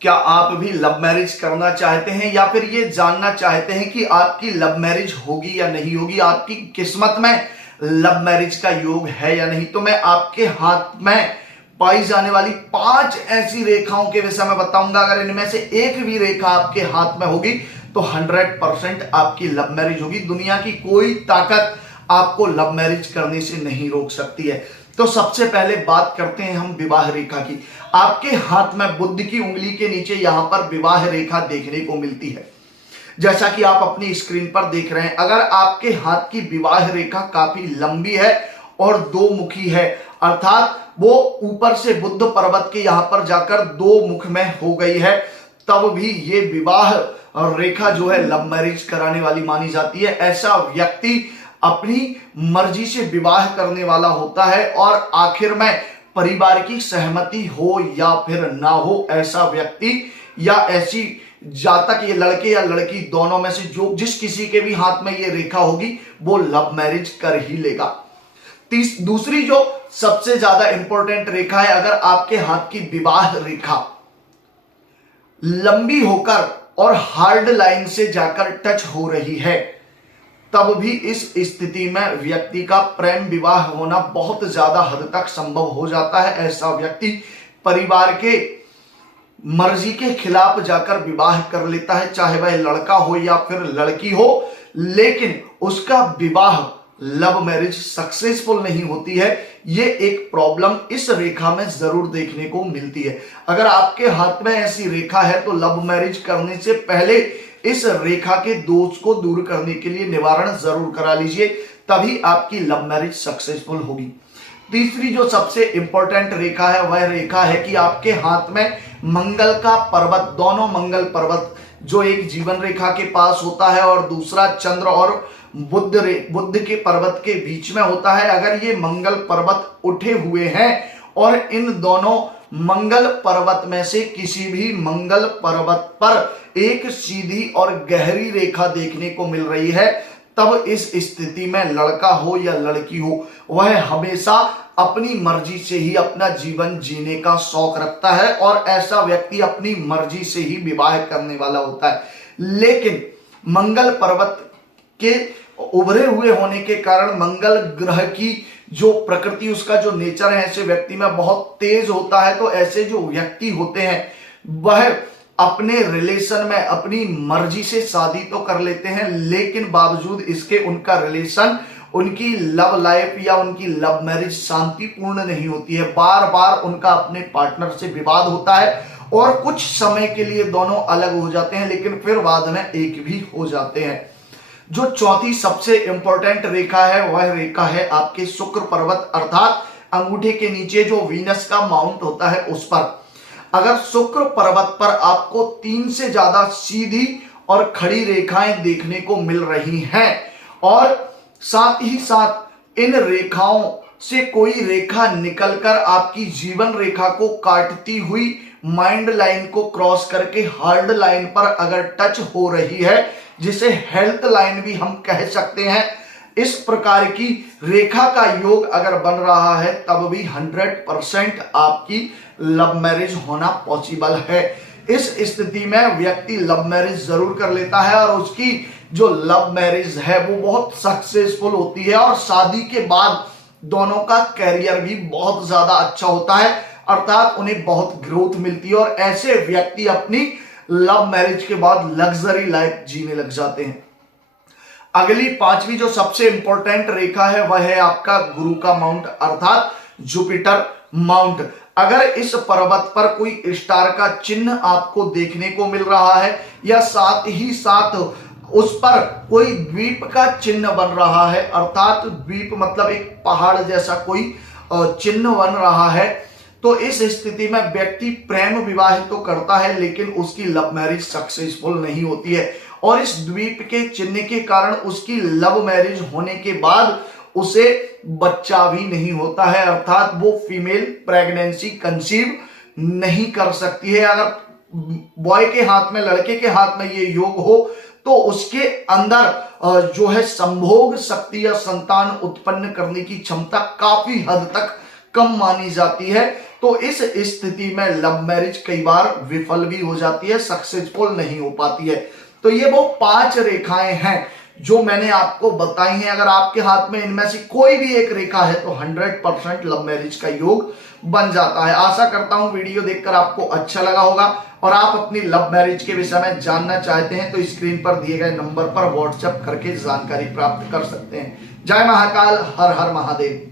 क्या आप भी लव मैरिज करना चाहते हैं या फिर ये जानना चाहते हैं कि आपकी लव मैरिज होगी या नहीं होगी, आपकी किस्मत में लव मैरिज का योग है या नहीं? तो मैं आपके हाथ में पाई जाने वाली 5 ऐसी रेखाओं के विषय में बताऊंगा। अगर इनमें से एक भी रेखा आपके हाथ में होगी तो 100% आपकी लव मैरिज होगी। दुनिया की कोई ताकत आपको लव मैरिज करने से नहीं रोक सकती है। तो सबसे पहले बात करते हैं हम विवाह रेखा की। आपके हाथ में बुध की उंगली के नीचे यहां पर विवाह रेखा देखने को मिलती है, जैसा कि आप अपनी स्क्रीन पर देख रहे हैं। अगर आपके हाथ की विवाह रेखा काफी लंबी है और दो मुखी है, अर्थात वो ऊपर से बुद्ध पर्वत के यहां पर जाकर दो मुख में हो गई है, तब भी ये विवाह रेखा जो है लव मैरिज कराने वाली मानी जाती है। ऐसा व्यक्ति अपनी मर्जी से विवाह करने वाला होता है और आखिर में परिवार की सहमति हो या फिर ना हो, ऐसा व्यक्ति या ऐसी जातक, ये लड़के या लड़की दोनों में से जो जिस किसी के भी हाथ में ये रेखा होगी वो लव मैरिज कर ही लेगा। दूसरी जो सबसे ज्यादा इंपॉर्टेंट रेखा है, अगर आपके हाथ की विवाह रेखा लंबी होकर और हार्ड लाइन से जाकर टच हो रही है, तब भी इस स्थिति में व्यक्ति का प्रेम विवाह होना बहुत ज्यादा हद तक संभव हो जाता है। ऐसा व्यक्ति परिवार के मर्जी के खिलाफ जाकर विवाह कर लेता है, चाहे वह लड़का हो या फिर लड़की हो, लेकिन उसका विवाह लव मैरिज सक्सेसफुल नहीं होती है। ये एक प्रॉब्लम इस रेखा में जरूर देखने को मिलती है। अगर आपके हाथ में ऐसी रेखा है तो लव मैरिज करने से पहले इस रेखा के दोष को दूर करने के लिए निवारण जरूर करा लीजिए, तभी आपकी लव मैरिज सक्सेसफुल होगी। तीसरी जो सबसे इंपॉर्टेंट रेखा है वह रेखा है कि आपके हाथ में मंगल का पर्वत, दोनों मंगल पर्वत, जो एक जीवन रेखा के पास होता है और दूसरा चंद्र और बुध के पर्वत के बीच में होता है। अगर ये मंगल पर्वत उठे हुए हैं और इन दोनों मंगल पर्वत में से किसी भी मंगल पर्वत पर एक सीधी और गहरी रेखा देखने को मिल रही है, तब इस स्थिति में लड़का हो या लड़की हो, वह हमेशा अपनी मर्जी से ही अपना जीवन जीने का शौक रखता है और ऐसा व्यक्ति अपनी मर्जी से ही विवाह करने वाला होता है। लेकिन मंगल पर्वत के उभरे हुए होने के कारण मंगल ग्रह की जो प्रकृति, उसका जो नेचर है ऐसे व्यक्ति में बहुत तेज होता है। तो ऐसे जो व्यक्ति होते हैं वह अपने रिलेशन में अपनी मर्जी से शादी तो कर लेते हैं, लेकिन बावजूद इसके उनका रिलेशन, उनकी लव लाइफ या उनकी लव मैरिज शांतिपूर्ण नहीं होती है। बार बार उनका अपने पार्टनर से विवाद होता है और कुछ समय के लिए दोनों अलग हो जाते हैं, लेकिन फिर बाद में एक भी हो जाते हैं। जो चौथी सबसे इंपॉर्टेंट रेखा है वह रेखा है आपके शुक्र पर्वत, अर्थात अंगूठे के नीचे जो वीनस का माउंट होता है उस पर। अगर शुक्र पर्वत पर आपको 3 से ज्यादा सीधी और खड़ी रेखाएं देखने को मिल रही हैं और साथ ही साथ इन रेखाओं से कोई रेखा निकलकर आपकी जीवन रेखा को काटती हुई माइंड लाइन को क्रॉस करके हार्ड लाइन पर अगर टच हो रही है, जिसे हेल्थ लाइन भी हम कह सकते हैं, इस प्रकार की रेखा का योग अगर बन रहा है, तब भी 100% आपकी लव मैरिज होना पॉसिबल है। इस स्थिति में व्यक्ति लव मैरिज जरूर कर लेता है और उसकी जो लव मैरिज है वो बहुत सक्सेसफुल होती है और शादी के बाद दोनों का कैरियर भी बहुत ज्यादा अच्छा होता है, अर्थात उन्हें बहुत ग्रोथ मिलती है और ऐसे व्यक्ति अपनी लव मैरिज के बाद लग्जरी लाइफ जीने लग जाते हैं। अगली पांचवी जो सबसे इंपॉर्टेंट रेखा है वह है आपका गुरु का माउंट, अर्थात जुपिटर माउंट। अगर इस पर्वत पर कोई स्टार का चिन्ह आपको देखने को मिल रहा है या साथ ही साथ उस पर कोई द्वीप का चिन्ह बन रहा है, अर्थात द्वीप मतलब एक पहाड़ जैसा कोई चिन्ह बन रहा है, तो इस स्थिति में व्यक्ति प्रेम विवाह तो करता है लेकिन उसकी लव मैरिज सक्सेसफुल नहीं होती है और इस द्वीप के चिन्ह के कारण उसकी लव मैरिज होने के बाद उसे बच्चा भी नहीं होता है, अर्थात वो फीमेल प्रेगनेंसी कंसीव नहीं कर सकती है। अगर बॉय के हाथ में, लड़के के हाथ में ये योग हो तो उसके अंदर जो है संभोग शक्ति या संतान उत्पन्न करने की क्षमता काफी हद तक कम मानी जाती है। तो इस स्थिति में लव मैरिज कई बार विफल भी हो जाती है, सक्सेसफुल नहीं हो पाती है। तो ये वो 5 रेखाएं हैं जो मैंने आपको बताई हैं। अगर आपके हाथ में इनमें से कोई भी एक रेखा है तो 100% लव मैरिज का योग बन जाता है। आशा करता हूं वीडियो देखकर आपको अच्छा लगा होगा और आप अपनी लव मैरिज के विषय में जानना चाहते हैं तो स्क्रीन पर दिए गए नंबर पर व्हाट्सएप करके जानकारी प्राप्त कर सकते हैं। जय महाकाल, हर हर महादेव।